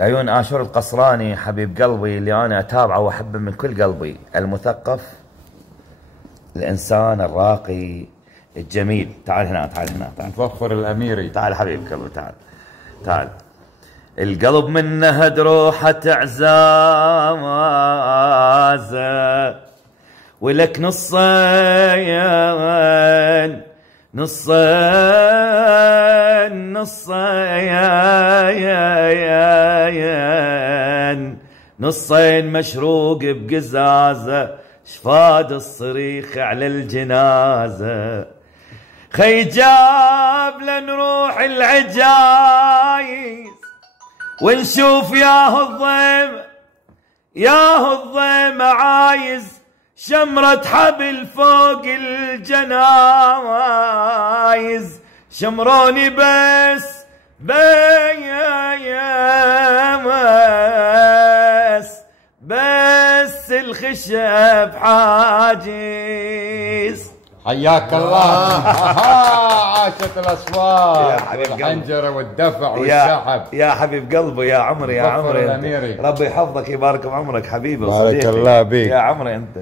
عيون آشور القصراني حبيب قلبي اللي أنا أتابعه وأحبه من كل قلبي، المثقف، الإنسان الراقي الجميل. تعال هنا، تعال هنا، تعال. مظفر الأميري، تعال حبيب قلبي، تعال تعال. القلب منه دروحة عزازة ولك نصين نصين نصين نصين مشروق بقزازة شفاد الصريخ على الجنازة. خي جاب لنروح العجايز ونشوف ياهو الضيم ياهو الضيم عايز شمرة حبل فوق الجنايز. شمروني بس بس الخشب حاجز. حياك الله. عاشت الاصوات والحنجره والدفع والشحب. يا حبيب قلبي، يا عمري، يا عمري، الأميري. ربي يحفظك، يبارك بعمرك حبيبي بارك الله بيك يا عمري انت.